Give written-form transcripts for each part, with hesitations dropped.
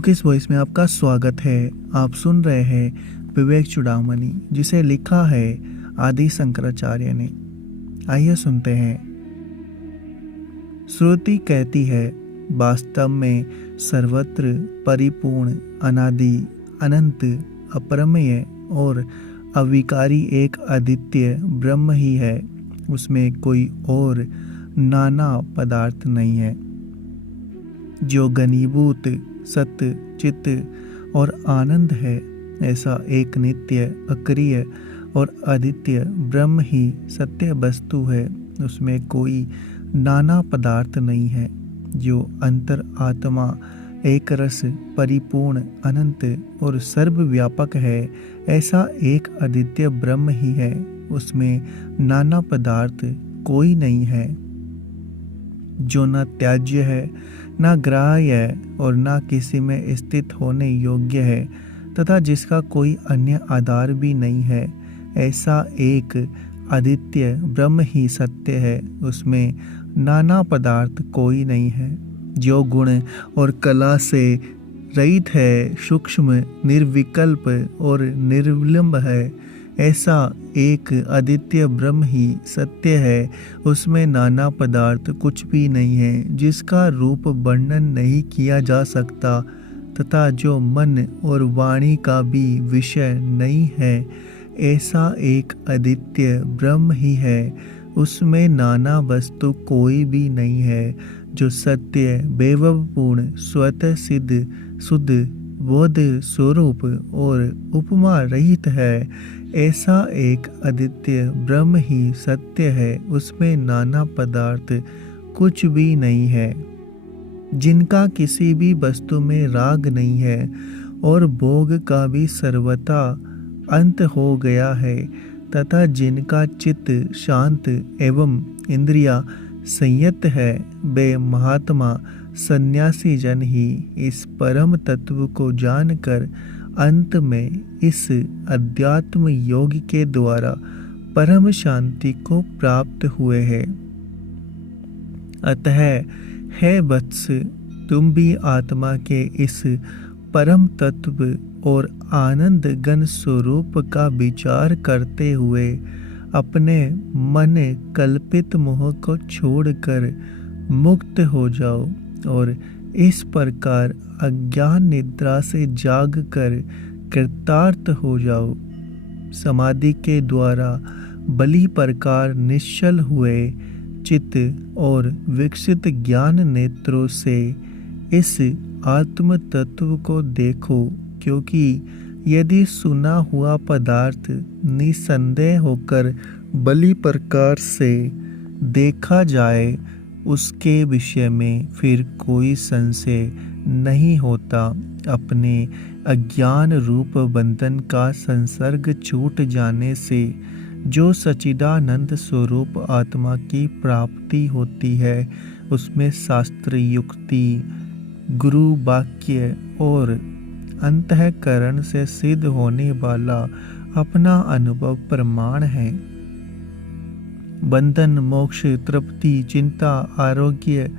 Book इस voice में आपका स्वागत है। आप सुन रहे हैं विवेक चूड़ामणि, जिसे लिखा है आदि शंकराचार्य ने। आइए सुनते हैं। श्रुति कहती है, वास्तव में सर्वत्र परिपूर्ण, अनादि, अनंत, अपरमेय और अविकारी एक अद्वितीय ब्रह्म ही है। उसमें कोई और नाना पदार्थ नहीं है। जो घनीभूत सत्य, चित्त और आनंद है, ऐसा एक नित्य, अक्रिय और अद्वितीय ब्रह्म ही सत्य वस्तु है। उसमें कोई नाना पदार्थ नहीं है। जो अंतर आत्मा एक रस, परिपूर्ण, अनंत और सर्वव्यापक है, ऐसा एक अद्वितीय ब्रह्म ही है। उसमें नाना पदार्थ कोई नहीं है। जो न त्याज्य है, न ग्राह्य है और न किसी में स्थित होने योग्य है, तथा जिसका कोई अन्य आधार भी नहीं है, ऐसा एक अद्वितीय ब्रह्म ही सत्य है। उसमें नाना पदार्थ कोई नहीं है। जो गुण और कला से रहित है, सूक्ष्म, निर्विकल्प और निर्विलंब है, ऐसा एक अद्वितीय ब्रह्म ही सत्य है। उसमें नाना पदार्थ कुछ भी नहीं है, जिसका रूप वर्णन नहीं किया जा सकता, तथा जो मन और वाणी का भी विषय नहीं है, ऐसा एक अद्वितीय ब्रह्म ही है। उसमें नाना वस्तु कोई भी नहीं है। जो सत्य, वैभवपूर्ण, स्वतः सिद्ध, शुद्ध, बोध स्वरूप और उपमा रहित है, ऐसा एक अद्वितीय ब्रह्म ही सत्य है। उसमें नाना पदार्थ कुछ भी नहीं है। जिनका किसी भी वस्तु में राग नहीं है और भोग का भी सर्वथा अंत हो गया है, तथा जिनका चित्त शांत एवं इंद्रिया संयत है, वे महात्मा सन्यासी जन ही इस परम तत्व को जानकर अंत में इस अध्यात्म योग के द्वारा परम शांति को प्राप्त हुए हैं। अतः हे वत्स, तुम भी आत्मा के इस परम तत्व और आनंद घन स्वरूप का विचार करते हुए अपने मन कल्पित मोह को छोड़कर मुक्त हो जाओ और इस प्रकार अज्ञान निद्रा से जागकर कृतार्थ हो जाओ। समाधि के द्वारा बलि प्रकार निश्चल हुए चित्त और विकसित ज्ञान नेत्रों से इस आत्म तत्व को देखो, क्योंकि यदि सुना हुआ पदार्थ निसंदेह होकर बलि प्रकार से देखा जाए, उसके विषय में फिर कोई संशय नहीं होता। अपने अज्ञान रूप बंधन का संसर्ग छूट जाने से जो सच्चिदानंद स्वरूप आत्मा की प्राप्ति होती है, उसमें शास्त्र युक्ति, गुरु वाक्य और अंतःकरण से सिद्ध होने वाला अपना अनुभव प्रमाण है। बंधन, मोक्ष, तृप्ति, चिंता, आरोग्य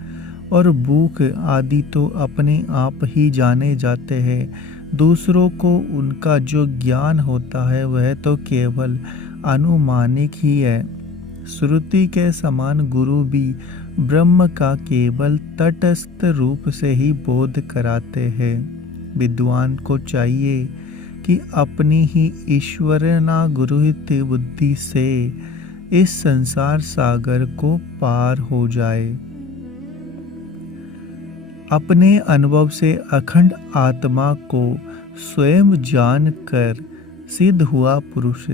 और भूख आदि तो अपने आप ही जाने जाते हैं। दूसरों को उनका जो ज्ञान होता है, वह तो केवल अनुमानिक ही है। श्रुति के समान गुरु भी ब्रह्म का केवल तटस्थ रूप से ही बोध कराते हैं। विद्वान को चाहिए कि अपनी ही ईश्वरना गुरुहित बुद्धि से इस संसार सागर को पार हो जाए। अपने अनुभव से अखंड आत्मा को स्वयं जानकर सिद्ध हुआ पुरुष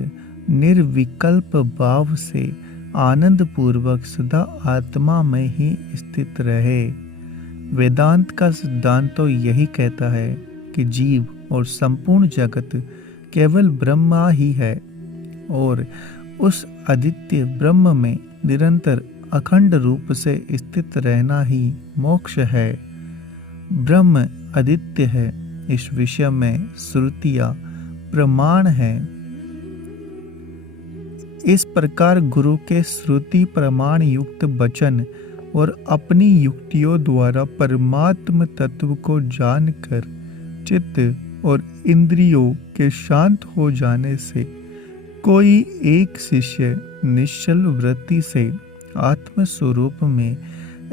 निर्विकल्प भाव से आनंद पूर्वक सदा आत्मा में ही स्थित रहे। वेदांत का सिद्धांत तो यही कहता है कि जीव और संपूर्ण जगत केवल ब्रह्मा ही है और उस अद्वितीय ब्रह्म में निरंतर अखंड रूप से स्थित रहना ही मोक्ष है। ब्रह्म अद्वितीय है, इस विषय में श्रुतियां प्रमाण है। इस प्रकार गुरु के श्रुति प्रमाण युक्त वचन और अपनी युक्तियों द्वारा परमात्म तत्व को जानकर चित्त और इंद्रियों के शांत हो जाने से कोई एक शिष्य निश्चल वृत्ति से आत्म स्वरूप में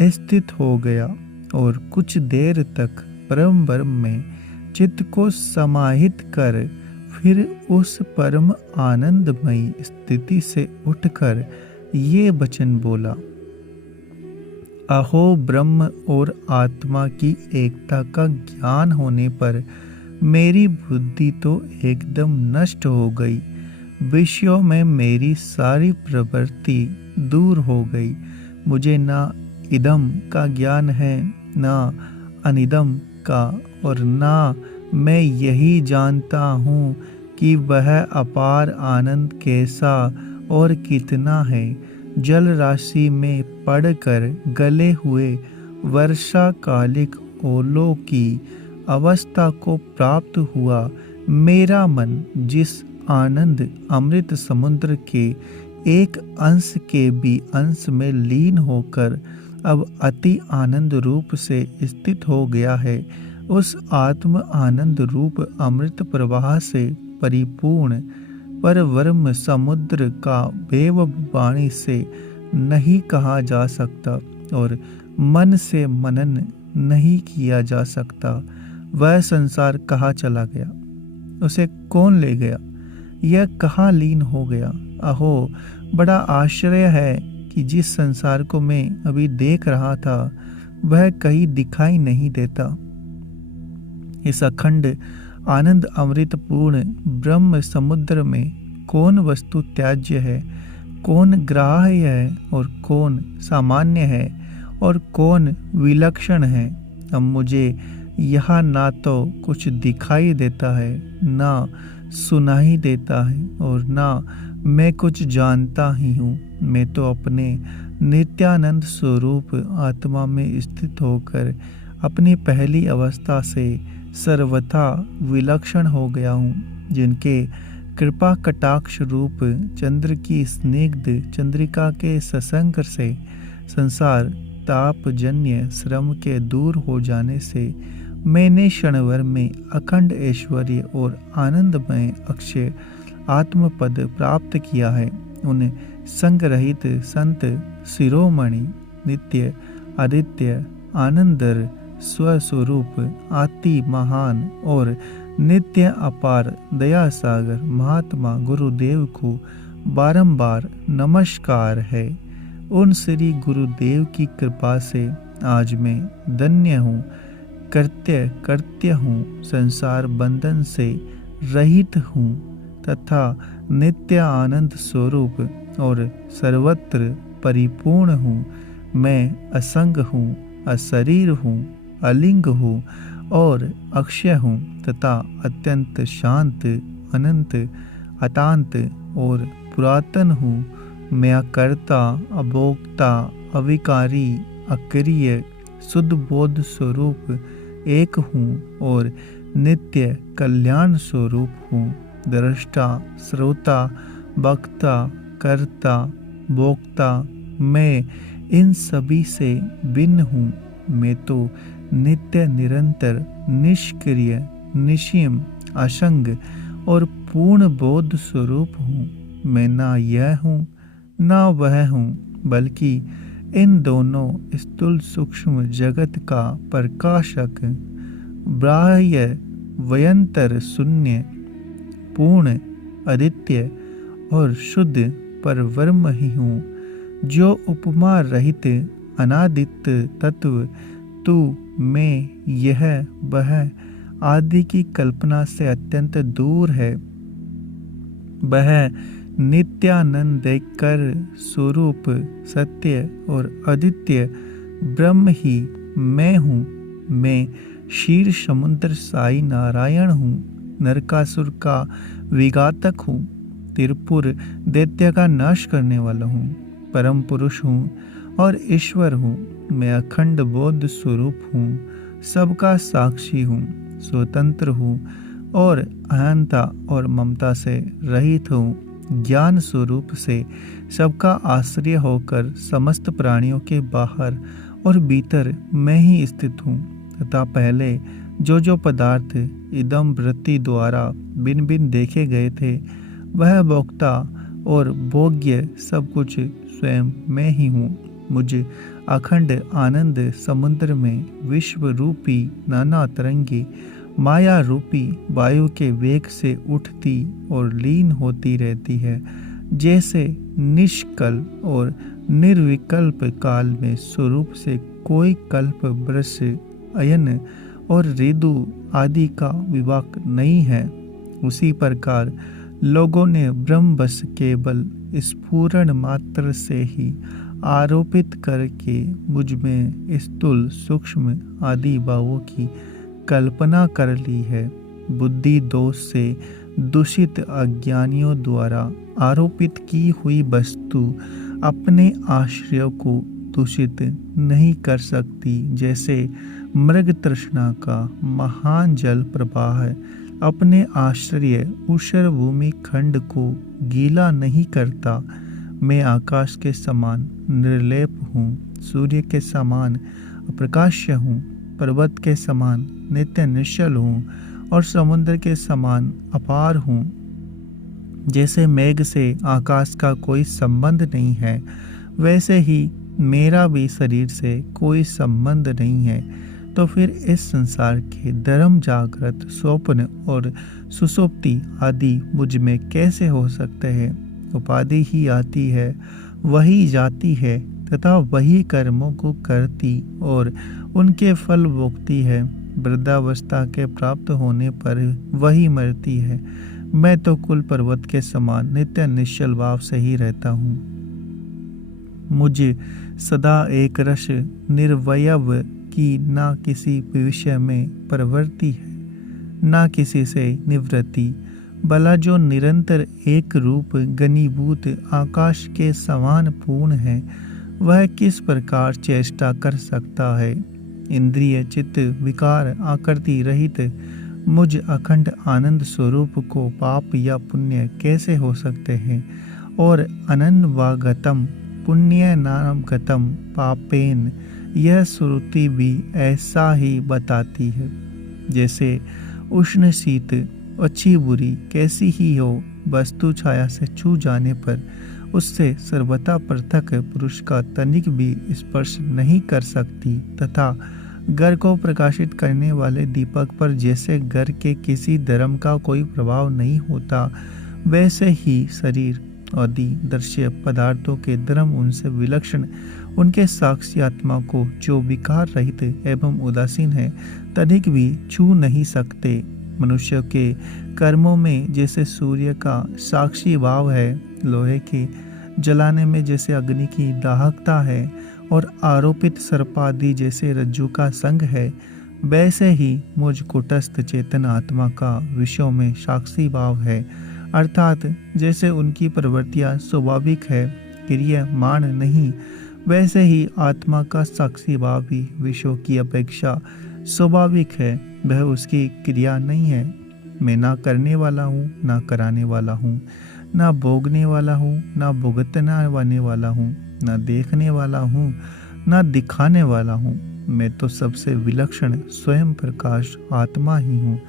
स्थित हो गया और कुछ देर तक परम ब्रह्म में चित्त को समाहित कर फिर उस परम आनंदमयी स्थिति से उठकर ये वचन बोला, अहो ब्रह्म और आत्मा की एकता का ज्ञान होने पर मेरी बुद्धि तो एकदम नष्ट हो गई। विषयों में मेरी सारी प्रवृत्ति दूर हो गई। मुझे ना इदम का ज्ञान है, ना अनिदम का, और ना मैं यही जानता हूँ कि वह अपार आनंद कैसा और कितना है। जल राशि में पड़कर गले हुए वर्षाकालिक ओलों की अवस्था को प्राप्त हुआ मेरा मन जिस आनंद अमृत समुद्र के एक अंश के भी अंश में लीन होकर अब अति आनंद रूप से स्थित हो गया है, उस आत्म आनंद रूप अमृत प्रवाह से परिपूर्ण परब्रह्म समुद्र का वेव वाणी से नहीं कहा जा सकता और मन से मनन नहीं किया जा सकता। वह संसार कहाँ चला गया, उसे कौन ले गया, यह कहाँ लीन हो गया। अहो बड़ा आश्चर्य है कि जिस संसार को मैं अभी देख रहा था वह कहीं दिखाई नहीं देता। इस अखंड आनंद अमृतपूर्ण ब्रह्म समुद्र में कौन वस्तु त्याज्य है, कौन ग्राह्य है और कौन सामान्य है और कौन विलक्षण है। अब मुझे यहाँ ना तो कुछ दिखाई देता है, ना सुनाई देता है और ना मैं कुछ जानता ही हूँ। मैं तो अपने नित्यानंद स्वरूप आत्मा में स्थित होकर अपनी पहली अवस्था से सर्वथा विलक्षण हो गया हूँ, जिनके कृपा कटाक्ष रूप चंद्र की स्निग्ध चंद्रिका के ससंग से संसार तापजन्य श्रम के दूर हो जाने से मैंने क्षणभर में अखंड ऐश्वर्य और आनंदमय अक्षय आत्मपद प्राप्त किया है। उन संग रहित संत शिरोमणि नित्य आदित्य आनंदर स्वस्वरूप अति महान और नित्य अपार दया सागर महात्मा गुरुदेव को बारंबार नमस्कार है। उन श्री गुरुदेव की कृपा से आज मैं धन्य हूँ, कृत्य हूँ, संसार बंधन से रहित हूँ तथा नित्य आनंद स्वरूप और सर्वत्र परिपूर्ण हूँ। मैं असंग हूँ, अशरीर हूँ, अलिंग हूँ और अक्षय हूँ तथा अत्यंत शांत अनंत अतांत और पुरातन हूँ। मैं अकर्ता अभोक्ता अविकारी अक्रिय शुद्ध बोध स्वरूप एक हूँ और नित्य कल्याण स्वरूप हूँ। दृष्टा श्रोता वक्ता कर्ता भोक्ता मैं इन सभी से भिन्न हूँ। मैं तो नित्य निरंतर निष्क्रिय निशीम असंग और पूर्ण बोध स्वरूप हूँ। मैं ना यह हूँ ना वह हूँ, बल्कि इन दोनों स्थूल सूक्ष्म जगत का प्रकाशक बाह्य वयंतर शून्य पूर्ण अद्वितीय और शुद्ध परब्रह्म ही हूँ, जो उपमा रहित अनादित तत्व तू मैं यह वह आदि की कल्पना से अत्यंत दूर है। वह नित्यानंद कर स्वरूप सत्य और अद्वितीय ब्रह्म ही मैं हूँ। मैं क्षीर समुद्र साई नारायण हूँ, नरकासुर का विघातक हूँ, त्रिपुर दैत्य का नाश करने वाला हूँ, परम पुरुष हूँ और ईश्वर हूँ। मैं अखंड बोध स्वरूप हूँ, सबका साक्षी हूँ, स्वतंत्र हूँ और अहंता और ममता से रहित हूँ। ज्ञान स्वरूप से सबका आश्रय होकर समस्त प्राणियों के बाहर और भीतर मैं ही स्थित हूँ तथा पहले जो जो पदार्थ इदम वृत्ति द्वारा भिन्न भिन्न देखे गए थे, वह भोक्ता और भोग्य सब कुछ स्वयं मैं ही हूँ। मुझ अखंड आनंद समुद्र में विश्व रूपी नाना तरंगे माया रूपी वायु के वेग से उठती और लीन होती रहती है। जैसे निष्कल और निर्विकल्प काल में स्वरूप से कोई कल्प वर्ष अयन और ऋतु आदि का विभाग नहीं है, उसी प्रकार लोगों ने ब्रह्म बस केवल स्फुरण मात्र से ही आरोपित करके मुझ में स्थूल सूक्ष्म आदि भावों की कल्पना कर ली है। बुद्धि दोष से दूषित अज्ञानियों द्वारा आरोपित की हुई वस्तु अपने आश्रय को दूषित नहीं कर सकती। जैसे मृग तृष्णा का महान जल प्रवाह अपने आश्रय ऊषर भूमि खंड को गीला नहीं करता। मैं आकाश के समान निर्लेप हूँ, सूर्य के समान प्रकाश्य हूँ, पर्वत के समान नित्य निश्चल हूँ और समुद्र के समान अपार हूँ। जैसे मेघ से आकाश का कोई संबंध नहीं है, वैसे ही मेरा भी शरीर से कोई संबंध नहीं है। तो फिर इस संसार के धर्म, जागृत, स्वप्न और सुसुप्ति आदि मुझ में कैसे हो सकते हैं? उपाधि ही आती है, वही जाती है तथा वही कर्मों को करती और उनके फल भोगती है। वृद्धावस्था के प्राप्त होने पर वही मरती है। मैं तो कुल पर्वत के समान नित्य निश्चल भाव से ही रहता हूँ। मुझे सदा एक रस निर्वयव की ना किसी विषय में प्रवृत्ति है, ना किसी से निवृत्ति। भला जो निरंतर एक रूप घनीभूत आकाश के समान पूर्ण है, वह किस प्रकार चेष्टा कर सकता है? इंद्रिय चित्त विकार आकृति रहित मुझ अखंड आनंद स्वरूप को पाप या पुण्य कैसे हो सकते हैं? और अनन्वागतम पुण्य नाम गतम पापेन, यह श्रुति भी ऐसा ही बताती है। जैसे उष्ण शीत अच्छी बुरी कैसी ही हो, वस्तु छाया से छू जाने पर उससे सर्वथा पृथक पुरुष का तनिक भी स्पर्श नहीं कर सकती। तथा घर को प्रकाशित करने वाले दीपक पर जैसे घर के किसी धर्म का कोई प्रभाव नहीं होता, वैसे ही शरीर आदि दृश्य पदार्थों के धर्म उनसे विलक्षण, उनके साक्षी आत्मा को जो विकार रहित एवं उदासीन है, तनिक भी छू नहीं सकते। मनुष्य के कर्मों में जैसे सूर्य का साक्षी भाव है, लोहे के जलाने में जैसे अग्नि की दाहकता है और आरोपित सर्पादि जैसे रज्जु का संग है, वैसे ही मुझ कुटस्थ चेतन आत्मा का विषयों में साक्षी भाव है। अर्थात जैसे उनकी प्रवृत्तियां स्वाभाविक है, क्रियामाण नहीं, वैसे ही आत्मा का साक्षी भाव भी विषयों की अपेक्षा स्वाभाविक है, वह उसकी क्रिया नहीं है। मैं ना करने वाला हूँ, ना कराने वाला हूँ, ना भोगने वाला हूँ, ना भुगतने वाला हूँ, ना देखने वाला हूँ, ना दिखाने वाला हूँ। मैं तो सबसे विलक्षण स्वयं प्रकाश आत्मा ही हूँ।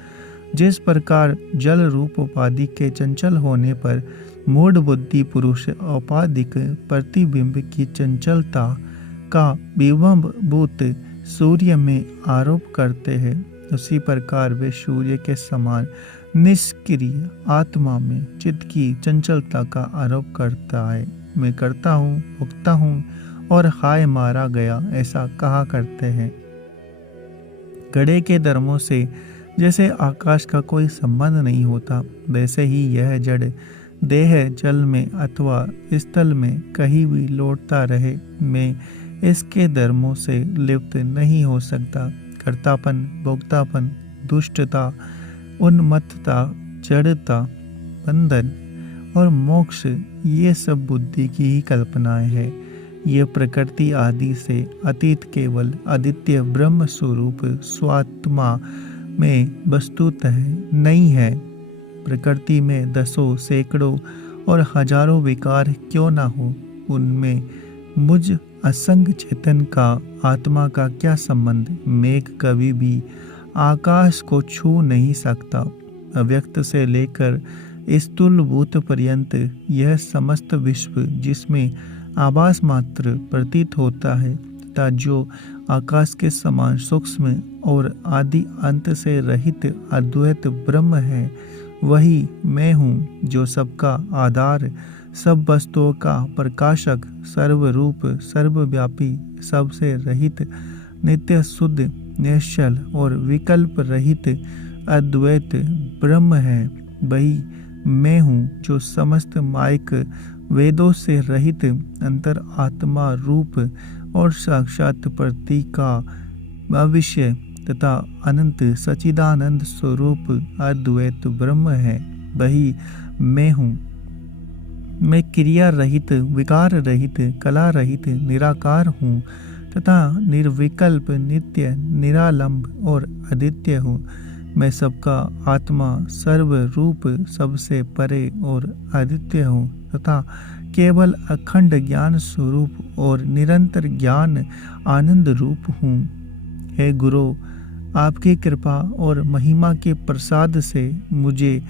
जिस प्रकार जल रूप उपाधि के चंचल होने पर मूढ़ बुद्धि पुरुष औपाधिक प्रतिबिंब की चंचलता का बिंबभूत सूर्य में आरोप करते हैं, उसी प्रकार वे सूर्य के समान निष्क्रिय आत्मा में चित्त की चंचलता का आरोप करता है। मैं करता हूँ, भुगता हूँ और हाय मारा गया, ऐसा कहा करते हैं। घड़े के धर्मों से जैसे आकाश का कोई संबंध नहीं होता, वैसे ही यह जड़ देह जल में अथवा स्थल में कहीं भी लौटता रहे, मैं इसके धर्मों से लिप्त नहीं हो सकता। कर्तापन, भोक्तापन, दुष्टता, उन्मत्तता, जड़ता, बंधन और मोक्ष, ये सब बुद्धि की ही कल्पनाएं हैं। ये प्रकृति आदि से अतीत केवल अद्वितीय ब्रह्म स्वरूप स्वात्मा में वस्तुतः नहीं है। प्रकृति में दसों, सैकड़ों और हजारों विकार क्यों ना हो, उनमें मुझ असंग चेतन का आत्मा का क्या संबंध? मेघ कभी भी आकाश को छू नहीं सकता। अव्यक्त से लेकर स्थूलभूत पर्यंत यह समस्त विश्व जिसमें आभास मात्र प्रतीत होता है तथा जो आकाश के समान सूक्ष्म और आदि अंत से रहित अद्वैत ब्रह्म है, वही मैं हूँ जो सबका आधार, सब वस्तुओं का प्रकाशक, सर्वरूप, सर्वव्यापी, सबसे रहित, नित्य शुद्ध, निश्चल और विकल्प रहित अद्वैत ब्रह्म है। वही मैं हूँ जो समस्त मायिक वेदों से रहित अंतर आत्मा रूप और साक्षात प्रतीका भविष्य तथा अनंत सच्चिदानंद स्वरूप अद्वैत ब्रह्म है। वही मैं हूँ। मैं क्रिया रहित, विकार रहित, कला रहित, निराकार हूँ तथा निर्विकल्प, नित्य, निरालंब और अद्वितीय हूँ। मैं सबका आत्मा, सर्वरूप, सबसे परे और अद्वितीय हूँ तथा केवल अखंड ज्ञान स्वरूप और निरंतर ज्ञान आनंद रूप हूँ। हे गुरु, आपकी कृपा और महिमा के प्रसाद से मुझे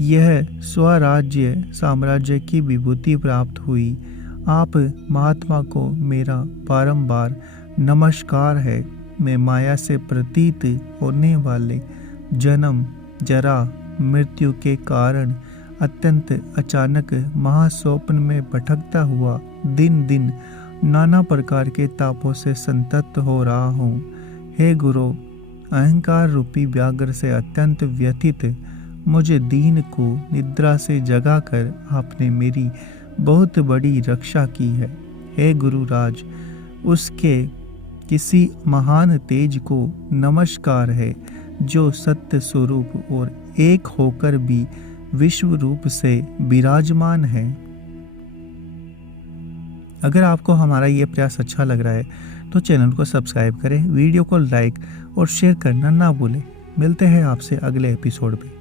यह स्वराज्य साम्राज्य की विभूति प्राप्त हुई। आप महात्मा को मेरा बारंबार नमस्कार है। मैं माया से प्रतीत होने वाले जन्म, जरा, मृत्यु के कारण अत्यंत अचानक महास्वप्न में भटकता हुआ दिन दिन नाना प्रकार के तापों से संतप्त हो रहा हूँ। हे गुरु, अहंकार रूपी व्याघ्र से अत्यंत व्यथित मुझे दीन को निद्रा से जगाकर आपने मेरी बहुत बड़ी रक्षा की है। हे गुरुराज, उसके किसी महान तेज को नमस्कार है जो सत्य स्वरूप और एक होकर भी विश्व रूप से विराजमान है। अगर आपको हमारा ये प्रयास अच्छा लग रहा है तो चैनल को सब्सक्राइब करें, वीडियो को लाइक और शेयर करना ना भूलें। मिलते हैं आपसे अगले एपिसोड में।